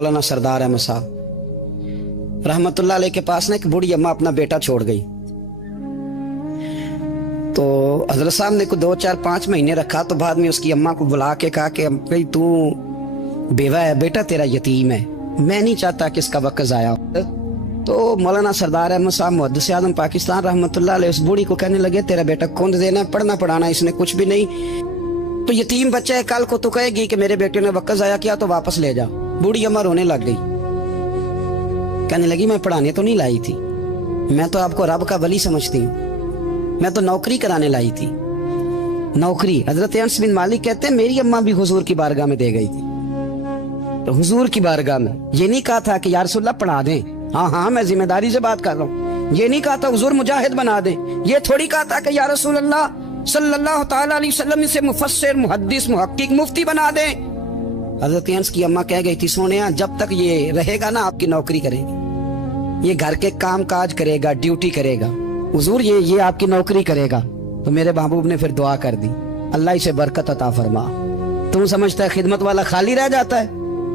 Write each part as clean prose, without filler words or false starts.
मौलाना सरदार अहमद साहब रहमतुल्लाह अलैह के पास ना एक बूढ़ी अम्मा अपना बेटा छोड़ गई। तो हजरत साहब ने को 2 4 5 महीने रखा। तो बाद में उसकी अम्मा को बुला के कहा कि भाई तू बेवा है, बेटा तेरा यतीम है, मैं नहीं चाहता कि इसका वक्त जाया हो। तो मौलाना सरदार अहमद साहब मुहद्दिस आज़म पाकिस्तान रहमतुल्लाह अलैह उस बूढ़ी को कहने लगे तेरा बेटा कौन देना है, पढ़ना पढ़ाना इसने कुछ भी नहीं, तो यतीम बच्चा है, कल को तो कहेगी कि मेरे बेटे ने वक्त जाया किया तो वापस ले जा। बूढ़ी अम्मा रोने लग गई, कहने लगी मैं पढ़ाने तो नहीं लाई थी, मैं तो आपको रब का वली समझती हूँ, मैं तो नौकरी कराने लाई थी। नौकरी हजरत अनस बिन मालिक कहते हैं मेरी अम्मा भी हुजूर की बारगाह में दे गई थी। तो हुजूर की बारगाह में ये नहीं कहा था कि या रसूलल्लाह पढ़ा दें, हाँ हाँ मैं जिम्मेदारी से बात कर रहा हूँ, ये नहीं कहा था हुजूर मुजाहिद बना दे, ये थोड़ी कहा था कि या रसूलल्लाह सल्लल्लाहु तआला अलैहि वसल्लम से मुफस्सिर मुहद्दिस मुहक्किक मुफ्ती बना दे। हजरत अनस की अम्मा कह गई थी सोनिया जब तक ये रहेगा ना आपकी नौकरी करेगी, ये घर के काम काज करेगा, ड्यूटी करेगा, हुजूर ये आपकी नौकरी करेगा। तो मेरे महबूब ने फिर दुआ कर दी, अल्लाह इसे बरकत अता फरमा। तुम समझता है खिदमत वाला खाली रह जाता है?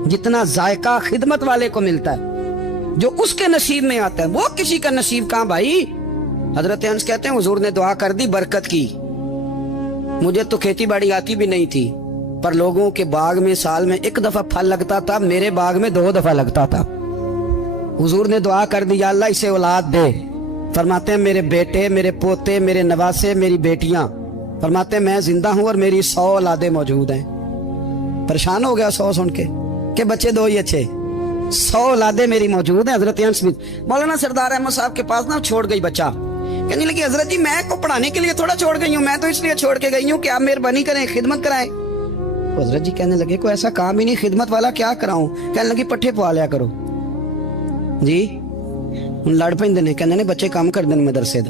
जितना जायका खिदमत वाले को मिलता है, जो उसके नसीब में आता है, वो किसी का नसीब कहाँ भाई। हजरत अनस कहते हैं हुजूर ने दुआ कर दी, बरकत की। मुझे तो खेती बाड़ी आती भी नहीं थी, पर लोगों के बाग में साल में 1 दफा फल लगता था, मेरे बाग में 2 दफा लगता था। हुजूर ने दुआ कर दी या अल्लाह इसे औलाद दे। फरमाते हैं मेरे बेटे, मेरे पोते, मेरे नवासे, मेरी बेटियां, फरमाते हैं मैं जिंदा हूं और मेरी 100 औलादे मौजूद हैं। परेशान हो गया 100 सुन के बच्चे 2 ही अच्छे, 100 औलादे मेरी मौजूद हैं। हजरत अनस बिन मौलाना सरदार अहमद साहब के पास ना छोड़ गई बच्चा, कहने लगी हजरत जी मैं को पढ़ाने के लिए थोड़ा छोड़ गई हूँ, मैं तो इसलिए छोड़ के गई हूँ कि आप मेहरबानी करें खिदमत कराएं। हजरत जी कहने लगे कोई ऐसा काम ही नहीं, खिदमत वाला क्या कराऊं। कहने लगी पट्ठे पवा लिया करो जी। लड़ पेंदे ने, कहने बच्चे काम कर दें मदरसे दे।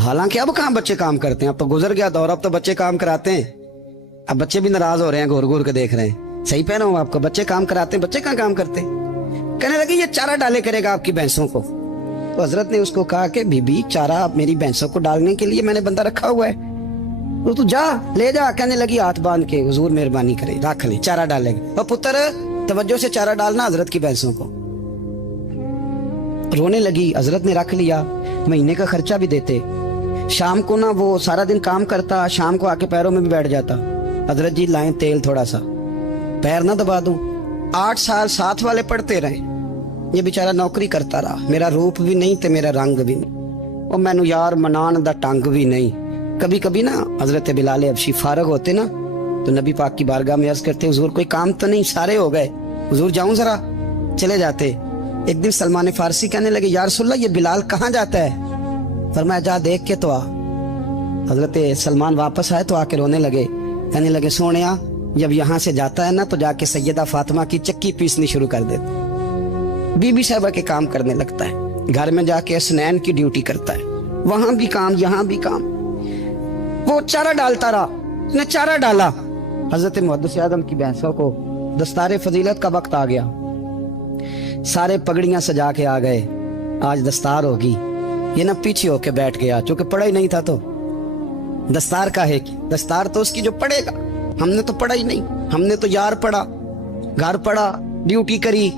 हालांकि अब कहाँ बच्चे काम करते हैं, अब तो गुजर गया दौर, अब तो बच्चे काम कराते हैं। अब बच्चे भी नाराज हो रहे हैं, घूर घूर के देख रहे हैं। सही पहना हूं आपको, बच्चे काम कराते हैं, बच्चे कहाँ काम करते हैं। कहने लगे ये चारा डाले करेगा आपकी भैंसों को। तो हजरत ने उसको कहा कि बीबी चारा मेरी भैंसों को डालने के लिए मैंने बंदा रखा हुआ है, तो तू जा ले जा। कहने लगी हाथ बांध के हुजूर मेहरबानी करे रख ले, चारा डालेगा। और पुत्र तवज्जो से चारा डालना हजरत की भैंसों को। रोने लगी, हजरत ने रख लिया, महीने का खर्चा भी देते। शाम को ना वो सारा दिन काम करता, शाम को आके पैरों में भी बैठ जाता, हजरत जी लाएं तेल थोड़ा सा, पैर ना दबा दूं। 8 साल साथ वाले पढ़ते रहे, ये बेचारा नौकरी करता रहा, मेरा रूप भी नहीं ते मेरा रंग भी नहीं, और मैनू यार मनान दा टंग भी नहीं। कभी कभी ना हजरत बिलाल हबशी फारग होते ना तो नबी पाक की बारगाह में अर्ज करते हुजूर कोई काम तो नहीं, सारे हो गए, हुजूर जाऊं जरा, चले जाते। एक दिन सलमान फारसी कहने लगे या रसूलल्लाह ये बिलाल कहाँ जाता है। फरमाया जा देख के तो आ। हजरत सलमान वापस आए तो आके रोने लगे, कहने लगे सोनिया जब यहाँ से जाता है ना तो जाके सैयदा फातिमा की चक्की पीसनी शुरू कर देता, बीबी साहबा के काम करने लगता है, घर में जाके स्नैन की ड्यूटी करता है, वहां भी काम यहाँ भी काम। वो चारा डालता रहा, उसने चारा डाला। हजरत मुहद्दिस आज़म की भैंसों को दस्तारे फजीलत का वक्त आ गया, सारे पगड़ियां सजा के आ गए, आज दस्तार होगी। ये ना पीछे होके बैठ गया, चूंकि पढ़ा ही नहीं था तो दस्तार का है कि दस्तार तो उसकी जो पढ़ेगा, हमने तो पढ़ा ही नहीं, हमने तो यार पढ़ा, घर पढ़ा, ड्यूटी करी।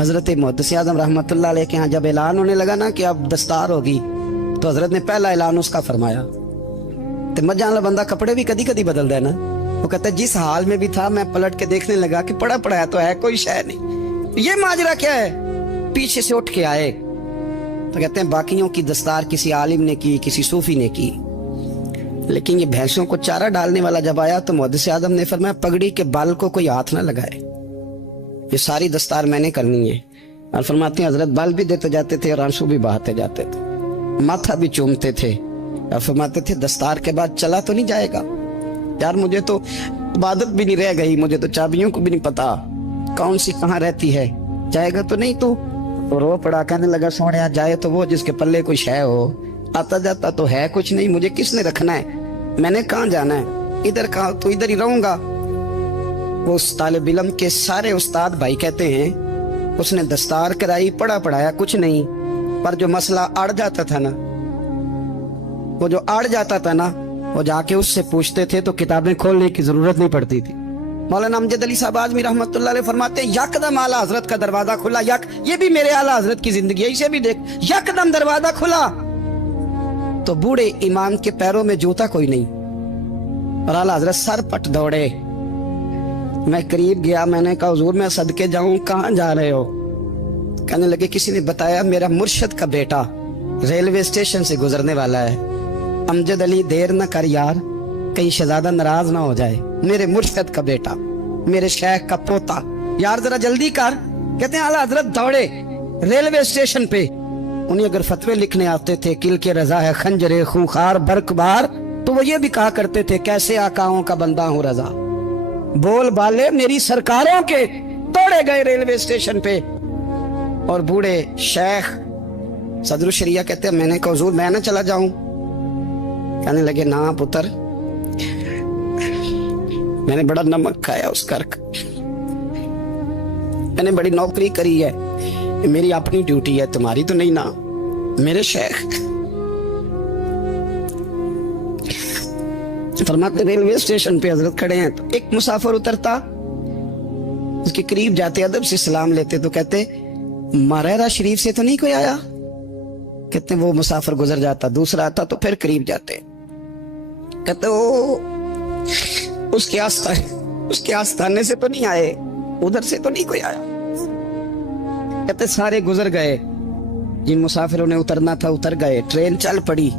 हजरत मुहद्दिस आज़म रहमतुल्लाह अलैह के यहाँ जब ऐलान होने लगा ना कि अब दस्तार होगी, तो हजरत ने पहला ऐलान उसका फरमाया। तो मजा वाला बंदा कपड़े भी कदी कदी बदल देना, वो कहता है जिस हाल में भी था मैं पलट के देखने लगा कि पढ़ा पढ़ाया तो है, कोई शय नहीं, ये माजरा क्या है। पीछे से उठ के आए तो कहते हैं बाकियों की दस्तार किसी आलिम ने की, किसी सूफी ने की, लेकिन ये भैंसों को चारा डालने वाला जब आया तो मुहद्दिस आज़म ने फरमाया पगड़ी के बाल को कोई हाथ ना लगाए, ये सारी दस्तार मैंने करनी है। और फरमाते हैं हजरत बाल भी देते जाते थे और आंसू भी बहाते जाते थे, माथा भी चूमते थे, और फरमाते थे दस्तार के बाद चला तो नहीं जाएगा यार, मुझे तो इबादत भी नहीं रह गई, मुझे तो चाबियों को भी नहीं पता कौन सी कहाँ रहती है, जाएगा तो नहीं तू। तो रो पड़ा, कहने लगा सोनिया जाए तो वो जिसके पल्ले कोई शय हो, आता जाता तो है कुछ नहीं, मुझे किसने रखना है, मैंने कहाँ जाना है, इधर कहाँ तो इधर ही रहूंगा। वो उस तालिब इल्म के सारे उस्ताद भाई कहते हैं उसने दस्तार कराई, पढ़ा पढ़ाया कुछ नहीं, पर जो मसला अड़ जाता था ना, वो जो अड़ जाता था ना, वो जाके उससे पूछते थे तो किताबें खोलने की जरूरत नहीं पड़ती थी। मौलाना अमजद अली साहब आजमी रहमतुल्लाह अलैह फरमाते हैं यकदम आला हजरत का दरवाजा खुला। ये भी मेरे आला हजरत की जिंदगी है, इसे भी देख, यकदम दरवाजा खुला तो बूढ़े इमाम के पैरों में जूता कोई नहीं और आला हजरत सर पट दौड़े। मैं करीब गया, मैंने कहा हुजूर मैं सदके जाऊं, कहाँ जा रहे हो? कहने लगे किसी ने बताया मेरा मुर्शद का बेटा रेलवे स्टेशन से गुजरने वाला है। अमजद अली देर न कर यार, कहीं शहजादा नाराज ना हो जाए, मेरे मुर्शद का बेटा, मेरे शेख का पोता, यार जरा जल्दी कर। कहते हैं आला हजरत दौड़े रेलवे स्टेशन पे। उन्हें अगर फतवे लिखने आते थे किल के रजा है खंजरे खूंखार बरकबार, तो वो ये भी कहा करते थे कैसे आकाओं का बंदा हूं रजा। बोल बाले मेरी सरकारों के दौड़े गए रेलवे स्टेशन पे। और बूढ़े शेख सदरुल शरिया कहते हैं मैंने कहा हुजूर मैं ना चला जाऊं? कहने लगे ना पुत्र, मैंने बड़ा नमक खाया उस घर का, मैंने बड़ी नौकरी करी है, मेरी अपनी ड्यूटी है, तुम्हारी तो नहीं ना। मेरे शेख फरमाते रेलवे स्टेशन पे हजरत खड़े हैं तो एक मुसाफिर उतरता, उसके करीब जाते अदब से सलाम लेते तो कहते मरहरा शरीफ से तो नहीं कोई आया? कहते वो मुसाफिर गुजर जाता, दूसरा आता तो फिर करीब जाते, कहते वो उसके आस्थाने से तो नहीं आए, उधर से तो नहीं कोई आया। कहते सारे गुजर गए, जिन मुसाफिरों ने उतरना था उतर गए, ट्रेन चल पड़ी।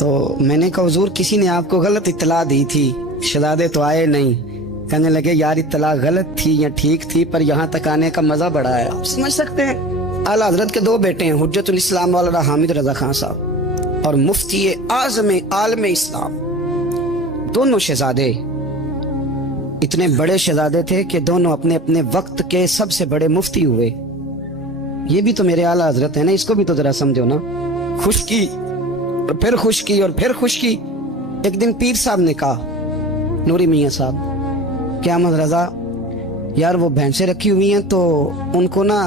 तो मैंने कहा हुजूर किसी ने आपको गलत इत्तला दी थी, शहजादे तो आए नहीं। कहने लगे यार इत्तला गलत थी या ठीक थी, पर यहाँ तक आने का मजा बड़ा है। आप समझ सकते हैं आला हजरत के दो बेटे हैं, हुज्जतुल इस्लाम मौलाना हामिद रजा खान साहब और मुफ्ती आज़म आलम इस्लाम। दोनों शहजादे इतने बड़े शहजादे थे कि दोनों अपने अपने वक्त के सबसे बड़े मुफ्ती हुए। ये भी तो मेरे आला हजरत है ना, इसको भी तो जरा समझो ना। खुशकी और फिर खुशकी और फिर खुशकी। एक दिन पीर साहब ने कहा, नूरी मियाँ साहब, क्या अहमद रजा यार वो भैंसें रखी हुई हैं तो उनको ना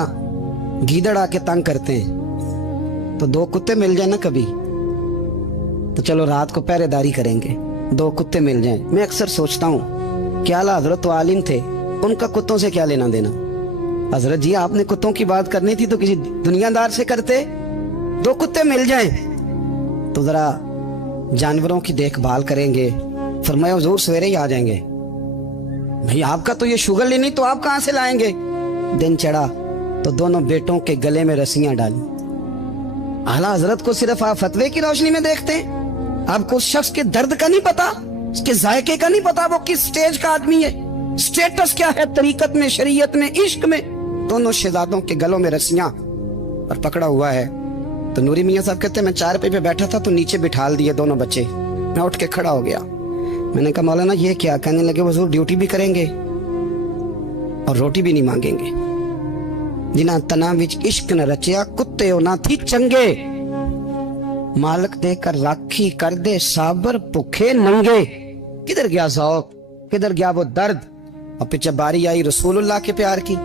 गीदड़ आके तंग करते हैं, तो दो कुत्ते मिल जाए ना कभी, तो चलो रात को पहरेदारी करेंगे, दो कुत्ते मिल जाएं। मैं अक्सर सोचता हूँ क्या आला हजरत तो आलिम थे, उनका कुत्तों से क्या लेना देना? हजरत जी आपने कुत्तों की बात करनी थी तो किसी दुनियादार से करते, दो कुत्ते मिल जाएं तो जरा जानवरों की देखभाल करेंगे। फरमाया हुजूर सवेरे ही आ जाएंगे। भाई आपका तो ये शुगर लेनी, तो आप कहां से लाएंगे? दिन चढ़ा तो दोनों बेटों के गले में रस्सियां डाली। आला हजरत को सिर्फ आप फतवे की रोशनी में देखते हैं, आपको उस शख्स के दर्द का नहीं पता, उसके जायके का नहीं पता, वो किस स्टेज का आदमी है, स्टेटस क्या है तरीकत में, शरीयत में, इश्क में। दोनों शहजादों के गलों में रस्सियां और पकड़ा हुआ है। तो नूरी मियाँ साहब कहते हैं मैं चारपाई पे बैठा था तो नीचे बिठाल दिए दोनों बच्चे, मैं उठ के खड़ा हो गया। मैंने कहा मौलाना ये क्या? कहने लगे हुजूर ड्यूटी भी करेंगे और रोटी भी नहीं मांगेंगे। जिन्हां तना विच इश्क न रचिया कुत्ते ना थी चंगे, मालक देकर राखी कर दे साबर भुखे नंगे। किधर गया ज़ौक़, किधर गया वो दर्द? और फिर जब बारी आई रसूलुल्लाह के प्यार की,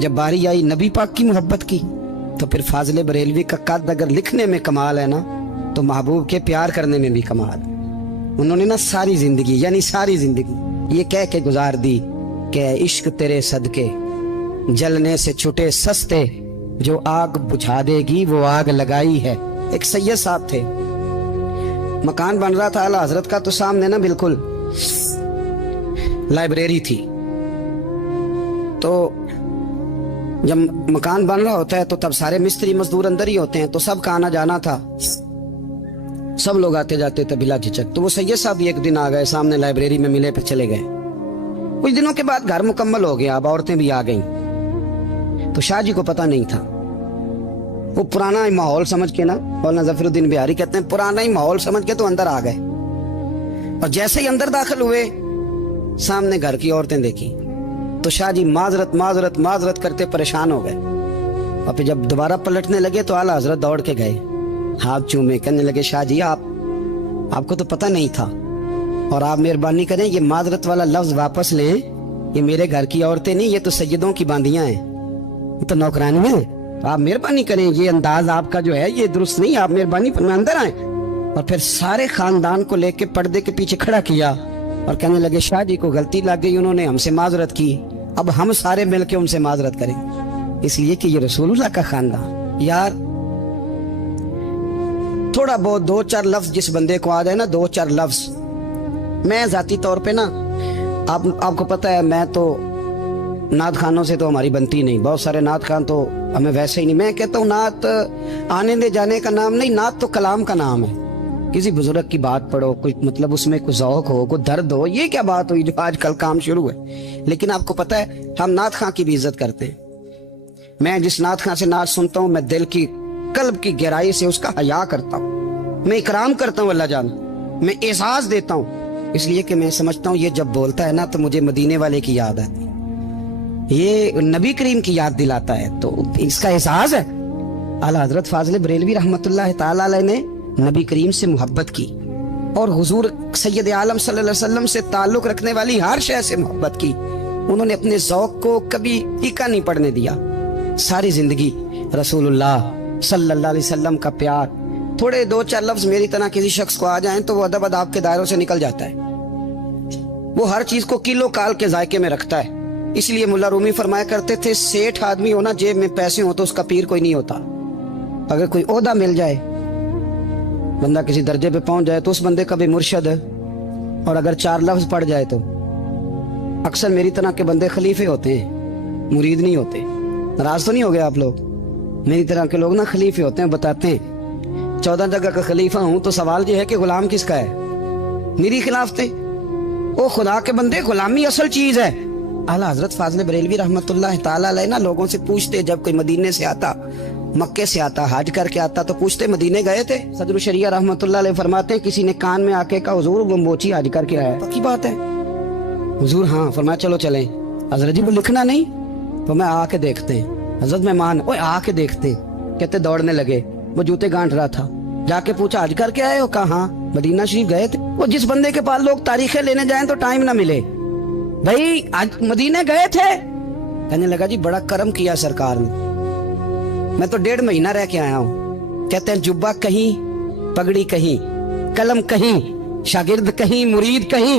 जब बारी आई नबी पाक की मोहब्बत की, तो फिर फाजिल बरेलवी का कद अगर लिखने में कमाल है ना, तो महबूब के प्यार करने में भी कमाल। उन्होंने ना सारी जिंदगी यानी सारी जिंदगी ये कह के गुजार दी कि इश्क तेरे सदके जलने से छुटे सस्ते, जो आग बुझा देगी वो आग लगाई है। एक सैयद साहब थे, मकान बन रहा था आला हजरत का, तो सामने ना बिल्कुल लाइब्रेरी थी। तो जब मकान बन रहा होता है तो तब सारे मिस्त्री मजदूर अंदर ही होते हैं, तो सब का आना जाना था, सब लोग आते जाते थे बिला झिझक। तो वो सैयद साहब भी एक दिन आ गए, सामने लाइब्रेरी में मिले, फिर चले गए। कुछ दिनों के बाद घर मुकम्मल हो गया, अब औरतें भी आ गईं। तो शाह जी को पता नहीं था, वो पुराना ही माहौल समझ के ना, मौलाना जफरुद्दीन बिहारी कहते हैं पुराना ही माहौल समझ के तो अंदर आ गए। और जैसे ही अंदर दाखिल हुए सामने घर की औरतें देखी तो शाह जी माजरत माजरत माजरत करते परेशान हो गए। और फिर जब दोबारा पलटने लगे तो आला हजरत दौड़ के गए, हाथ चूमे, कहने लगे शाह जी आपको तो पता नहीं था, और आप मेहरबानी करें ये माजरत वाला लफ्ज वापस लें, ये मेरे घर की औरतें नहीं, ये तो सैयदों की बांदियां हैं, ये तो नौकरानी है, आप मेहरबानी करें, ये अंदाज आपका जो है ये दुरुस्त नहीं, आप मेहरबानी फरमाएं अंदर आए। और फिर सारे खानदान को लेके पर्दे के पीछे खड़ा किया اور کہنے لگے شاہ جی کو غلطی لگ گئی, انہوں نے ہم سے معذرت کی, اب ہم سارے مل کے ان سے معذرت کریں, اس لیے کہ یہ رسول اللہ کا خاندان. یار تھوڑا بہت 2-4 لفظ جس بندے کو آ جائے نا, 2-4 لفظ. میں ذاتی طور پہ نا, آپ کو پتہ ہے میں تو نعت خانوں سے تو ہماری بنتی نہیں, بہت سارے نعت خان تو ہمیں ویسے ہی نہیں. میں کہتا ہوں نعت آنے دے جانے کا نام نہیں, نعت تو کلام کا نام ہے. کسی بزرگ کی بات پڑھو, کوئی مطلب اس میں کوئی ذوق ہو, کوئی درد ہو, یہ کیا بات ہوئی جو آج کل کام شروع ہے. لیکن آپ کو پتہ ہے ہم نعت خان کی بھی عزت کرتے ہیں. میں جس نعت خان سے نعت سنتا ہوں, میں دل کی قلب کی گہرائی سے اس کا حیا کرتا ہوں, میں اکرام کرتا ہوں اللہ جان, میں احساس دیتا ہوں, اس لیے کہ میں سمجھتا ہوں یہ جب بولتا ہے نا تو مجھے مدینے والے کی یاد آتی ہے, یہ نبی کریم کی یاد دلاتا ہے, تو اس کا احساس ہے. اعلیٰ حضرت فاضل بریلوی رحمۃ اللہ تعالی علیہ نے نبی کریم سے محبت کی, اور حضور سید عالم صلی اللہ علیہ وسلم سے تعلق رکھنے والی ہر شے سے محبت کی. انہوں نے اپنے ذوق کو کبھی پھیکا نہیں پڑنے دیا. ساری زندگی رسول اللہ صلی اللہ علیہ وسلم کا پیار. تھوڑے 2-4 لفظ میری طرح کسی شخص کو آ جائیں تو وہ ادب آپ کے دائروں سے نکل جاتا ہے. وہ ہر چیز کو کلو کال کے ذائقے میں رکھتا ہے. اس لیے ملا رومی فرمایا کرتے تھے, سیٹھ آدمی ہونا جیب میں پیسے ہوں تو اس کا پیر کوئی نہیں ہوتا. اگر کوئی عہدہ مل جائے, بندہ کسی درجے پہ پہنچ جائے تو اس بندے کا بھی مرشد ہے, اور اگر 4 لفظ پڑھ جائے تو اکثر میری طرح کے بندے خلیفے ہوتے ہیں, مرید نہیں ہوتے. ناراض تو نہیں ہو گئے آپ لوگ؟ میری طرح کے لوگ نا خلیفے ہوتے ہیں, بتاتے ہیں 14 جگہ کا خلیفہ ہوں, تو سوال یہ ہے کہ غلام کس کا ہے؟ میری خلاف تھے. او خدا کے بندے, غلامی اصل چیز ہے. اعلیٰ حضرت فاضل بریلوی رحمۃ اللہ تعالی علیہ نا لوگوں سے پوچھتے, جب کوئی مدینے سے آتا, مکے سے آتا, حج کر کے آتا, تو پوچھتے مدینے گئے تھے؟ صدر الشریعہ رحمۃ اللہ علیہ فرماتے ہیں کسی نے کان میں آ کے کہا حضور وہ موچی حج کر کے آیا. پکی بات ہے حضور؟ ہاں. فرمایا چلو چلیں. حضرت جی وہ لکھنا نہیں؟ تو میں آ کے دیکھتے ہیں. حضرت مہمان اوے آ کے دیکھتے ہیں. کہتے دوڑنے لگے, وہ جوتے گانٹ رہا تھا. جا کے پوچھا حج کر کے آئے ہو؟ کہا ہاں. مدینہ شریف گئے تھے؟ وہ جس بندے کے پاس لوگ تاریخیں لینے جائیں تو ٹائم نہ ملے, بھائی آج مدینے گئے تھے. کہنے لگا جی بڑا کرم کیا سرکار نے, میں تو 1.5 مہینہ رہ کے آیا ہوں. کہتے ہیں جبہ کہیں, پگڑی کہیں, قلم کہیں, شاگرد کہیں, مرید کہیں,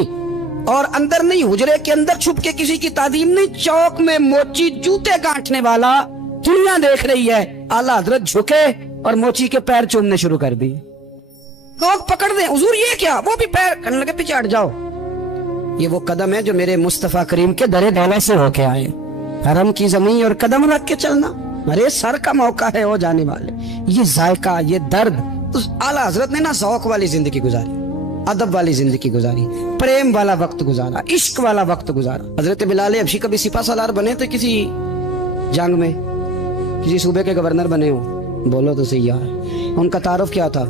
اور اندر نہیں, حجرے کے اندر چھپ کے کسی کی تعظیم نہیں, چوک میں موچی جوتے گانٹنے والا دنیا دیکھ رہی ہے. اعلیٰ حضرت جھکے اور موچی کے پیر چومنے شروع کر دی. لوگ پکڑ دیں حضور یہ کیا, وہ بھی پیر کرنے لگے پیچھے ہٹ جاؤ. یہ وہ قدم ہے جو میرے مصطفیٰ کریم کے درے دولے سے ہو کے آئے. حرم کی زمین اور قدم رکھ کے چلنا, ارے سر کا موقع ہے ہو جانے والے. یہ ذائقہ, یہ درد, تو اعلیٰ حضرت نے نا ذوق والی زندگی گزاری, ادب والی زندگی گزاری, پریم والا وقت گزارا, عشق والا وقت گزارا. حضرت بلال حبشی کبھی سپاہ سالار بنے تھے کسی جنگ میں, کسی صوبے کے گورنر بنے ہو؟ بولو تو صحیح یار. ان کا تعارف کیا تھا؟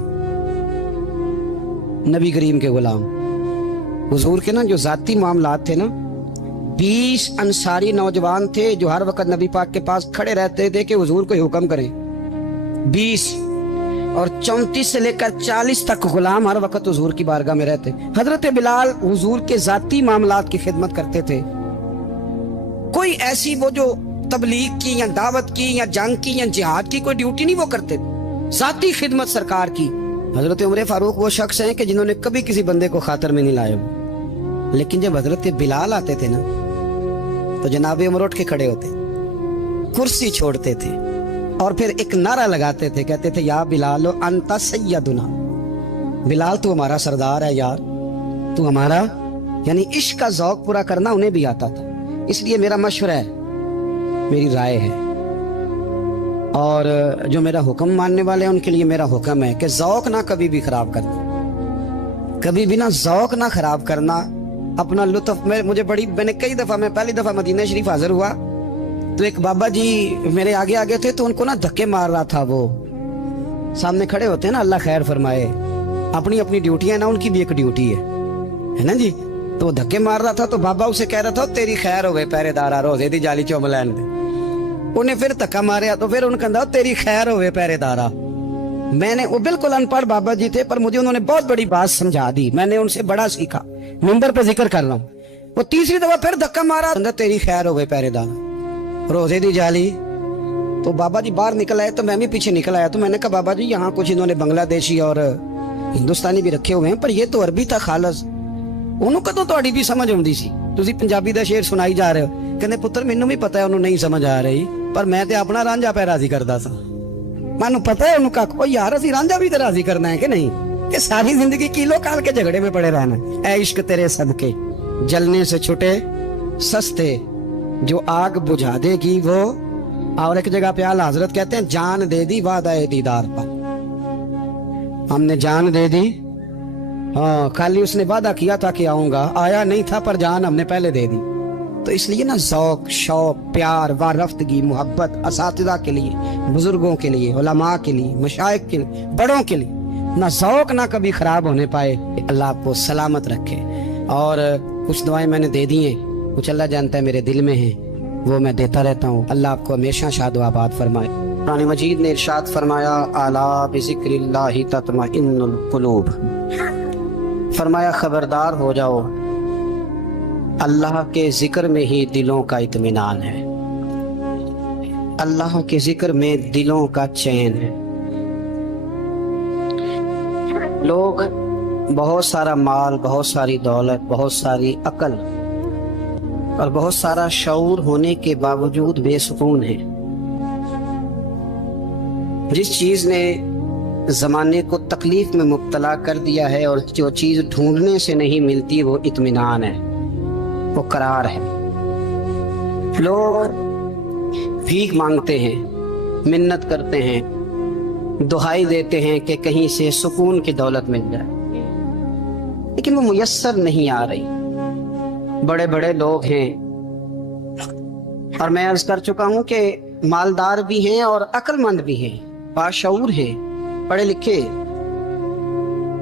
نبی کریم کے غلام. حضور کے نا جو ذاتی معاملات تھے نا, 20 انصاری نوجوان تھے جو ہر وقت نبی پاک کے پاس کھڑے رہتے تھے کہ حضور کو حکم کریں. 20 اور 34 سے لے کر 40 تک غلام ہر وقت حضور کی بارگاہ میں رہتے. حضرت بلال حضور کے ذاتی معاملات کی خدمت کرتے تھے. کوئی ایسی وہ جو تبلیغ کی یا دعوت کی یا جنگ کی یا جہاد کی کوئی ڈیوٹی نہیں وہ کرتے, ذاتی خدمت سرکار کی. حضرت عمر فاروق وہ شخص ہیں کہ جنہوں نے کبھی کسی بندے کو خاطر میں نہیں لائے, لیکن جب حضرت بلال آتے تھے نا تو جناب عمر اٹھ کے کھڑے ہوتے, کرسی چھوڑتے تھے اور پھر ایک نعرہ لگاتے تھے, کہتے تھے یا بلال انت سیدنا, بلال تو ہمارا سردار ہے یار, تو ہمارا. یعنی عشق کا ذوق پورا کرنا انہیں بھی آتا تھا. اس لیے میرا مشورہ ہے, میری رائے ہے, اور جو میرا حکم ماننے والے ہیں ان کے لیے میرا حکم ہے کہ ذوق نہ کبھی بھی خراب کرنا, کبھی بھی نہ ذوق نہ خراب کرنا, اپنا لطف. میں نے کئی دفعہ, میں پہلی دفعہ مدینہ شریف حاضر ہوا تو ایک بابا جی میرے آگے آگے تھے, تو ان کو نا دھکے مار رہا تھا. وہ سامنے کھڑے ہوتے ہیں نا, اللہ خیر فرمائے, اپنی اپنی ڈیوٹی ہے نا, ان کی بھی ایک ڈیوٹی ہے نا جی. تو وہ دھکے مار رہا تھا, تو بابا اسے کہہ رہا تھا تیری خیر ہوئے پہرے دارا, روزے دی جالی چوملین دے. انہیں پھر دھکا ماریا تو پھر ان کا تیری خیر ہوئے پہرے دارا. میں نے, وہ بالکل ان پڑھ بابا جی تھے, پر مجھے انہوں نے بہت بڑی بات سمجھا دی, میں نے ان سے بڑا سیکھا, منبر پہ ذکر کر رہا ہوں. وہ تیسری دفعہ پھر دھکا مارا, تیری خیر ہوئے پہرے دارا, روزے دی جالی. تو بابا جی باہر نکل آئے تو میں بھی پیچھے نکل آیا. تو میں نے کہا بابا جی یہاں کچھ انہوں نے بنگلہ دیشی اور ہندوستانی بھی رکھے ہوئے ہیں, پر یہ تو عربی تھا خالص. ਉਹਨੂੰ ਕਦੋਂ ਤੁਹਾਡੀ ਵੀ ਸਮਝ ਆਉਂਦੀ ਸੀ? ਤੁਸੀਂ ਪੰਜਾਬੀ ਦਾ ਸ਼ੇਰ ਸੁਣਾਈ ਜਾ ਰਹੇ ਹੋ, ਕਹਿੰਦੇ ਪੁੱਤਰ ਮੈਨੂੰ ਵੀ ਪਤਾ ਹੈ ਉਹਨੂੰ ਨਹੀਂ ਸਮਝ ਆ ਰਹੀ, ਪਰ ਮੈਂ ਤੇ ਆਪਣਾ ਰਾਂਝਾ ਪੈ ਰਾਜ਼ੀ ਕਰਦਾ ਸਾਂ। ਮੈਨੂੰ ਪਤਾ है उनका ओ यार असि रांझा भी तो राजी करना है कि नहीं, कि सारी जिंदगी किलो काल के झगड़े में पड़े रहना। ऐ इश्क तेरे सदके जलने से छुटे सस्ते, जो आग बुझा देगी वो। और एक जगह पे आला हजरत कहते हैं जान दे दी वादा दीदार पर, हमने जान दे दी। हाँ खाली उसने वादा किया था कि आऊंगा, आया नहीं था, पर जान हमने पहले दे दी। तो इसलिए ना ज़ौक़ शौक़ प्यार वारफ्तगी मोहब्बत असातिज़ा के लिए, बुजुर्गों के लिए, उलमा के लिए, मशाइख के लिए, बड़ों के लिए ना ज़ौक़ ना कभी ख़राब होने पाए। अल्लाह आपको सलामत रखे। और कुछ दुआएं मैंने दे दी हैं, कुछ अल्लाह जानता है मेरे दिल में है, वो मैं देता रहता हूँ। अल्लाह आपको हमेशा शाद व आबाद फरमाए। कुरान मजीद ने इरशाद फरमाया अला बिज़िक्रिल्लाहि तत्मइन्नुल क़ुलूब, फरमाया खबरदार हो जाओ, अल्लाह के जिक्र में ही दिलों का इत्मीनान है, अल्लाह के जिक्र में दिलों का चैन है। लोग बहुत सारा माल, बहुत सारी दौलत, बहुत सारी अकल और बहुत सारा शऊर होने के बावजूद बेसुकून हैं। जिस चीज ने जमाने को तकलीफ में मुब्तला कर दिया है और जो चीज ढूंढने से नहीं मिलती वो इत्मीनान है, वो करार है। लोग भीख मांगते हैं, मिन्नत करते हैं, दुहाई देते हैं कि कहीं से सुकून की दौलत मिल जाए, लेकिन वो मुयस्सर नहीं आ रही। बड़े बड़े लोग हैं, और मैं अर्ज कर चुका हूं कि मालदार भी हैं और अक्लमंद भी हैं, बाशऊर हैं, पढ़े लिखे,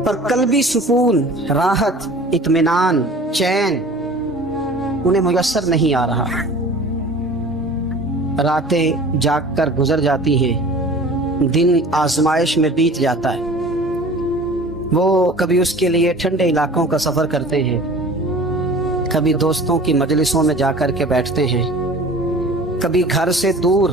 पर कल्बी सुकून, राहत, इत्मीनान, चैन उन्हें मुयस्सर नहीं आ रहा। रातें जाग कर गुजर जाती हैं, दिन आजमाइश में बीत जाता है। वो कभी उसके लिए ठंडे इलाकों का सफर करते हैं, कभी दोस्तों की मजलिसों में जाकर के बैठते हैं, कभी घर से दूर